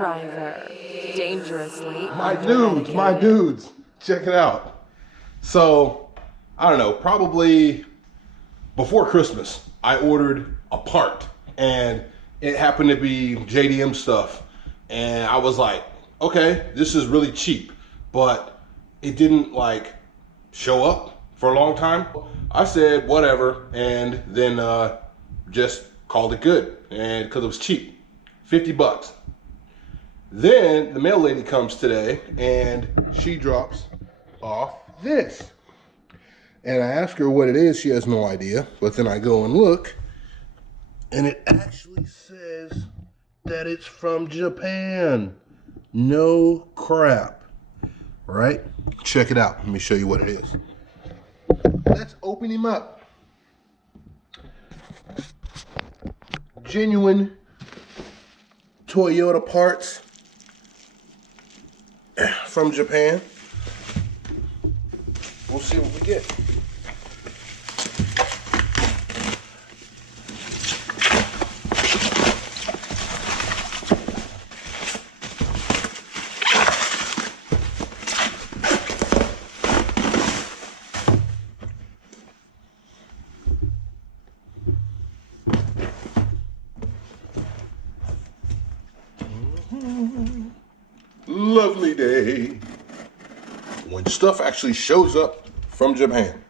MoeTheDriver. Dangerously. My dudes, check it out. So, I don't know, probably before Christmas, I ordered a part and it happened to be JDM stuff. And I was like, okay, this is really cheap, but it didn't like show up for a long time. I said, whatever, and then just called it good, and because it was cheap, 50 bucks. Then the mail lady comes today and she drops off this. And I ask her what it is, she has no idea, but then I go and look, and it actually says that it's from Japan. No crap, right? Check it out, let me show you what it is. Let's open him up. Genuine Toyota parts from Japan. We'll see what we get. Lovely day when stuff actually shows up from Japan.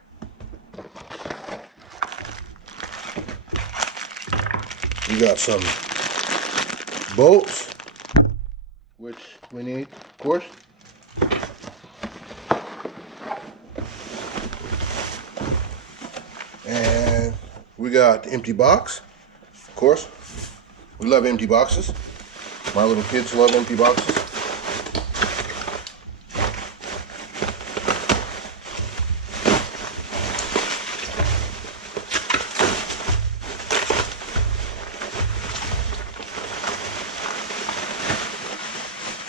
We got some bolts, which we need, of course. And we got the empty box, of course. We love empty boxes. My little kids love empty boxes.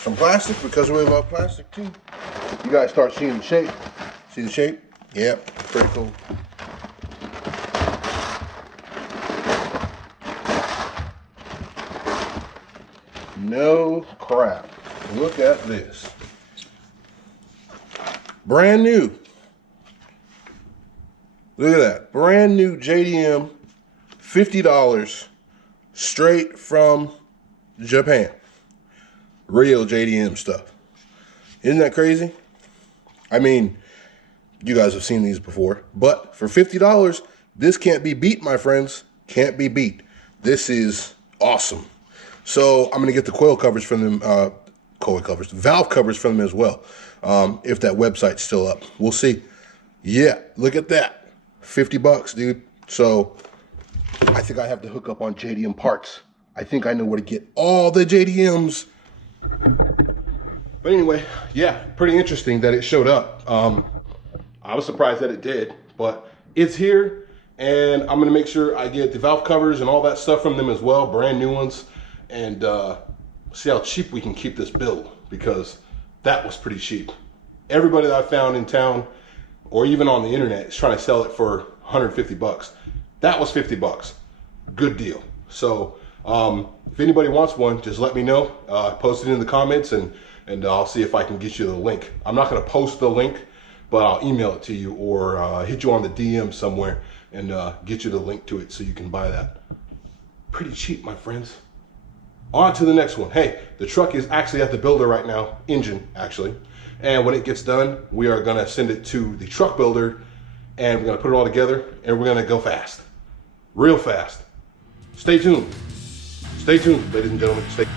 Some plastic, because we love plastic too. You guys start seeing the shape. See the shape? Yep, pretty cool. No crap. Look at this. Brand new. Look at that. Brand new JDM, $50, straight from Japan. Real JDM stuff. Isn't that crazy? I mean, you guys have seen these before, but for $50, this can't be beat, my friends. Can't be beat. This is awesome. So I'm gonna get the coil covers from them, valve covers from them as well. If that website's still up, we'll see. Yeah, look at that, 50 bucks, dude. So I think I have to hook up on JDM parts. I think I know where to get all the JDMs. But anyway, yeah, pretty interesting that it showed up. I was surprised that it did, but it's here, and I'm gonna make sure I get the valve covers and all that stuff from them as well, brand new ones, and see how cheap we can keep this build, because that was pretty cheap. Everybody that I found in town, or even on the internet, is trying to sell it for 150 bucks. That was 50 bucks. Good deal. So if anybody wants one, just let me know. Post it in the comments, and I'll see if I can get you the link. I'm not gonna post the link, but I'll email it to you, or hit you on the DM somewhere and get you the link to it so you can buy that. Pretty cheap, my friends. On to the next one. Hey, the truck is actually at the builder right now, engine actually. And when it gets done, we are gonna send it to the truck builder, and we're gonna put it all together, and we're gonna go fast. Real fast. Stay tuned. Stay tuned, ladies and gentlemen. Stay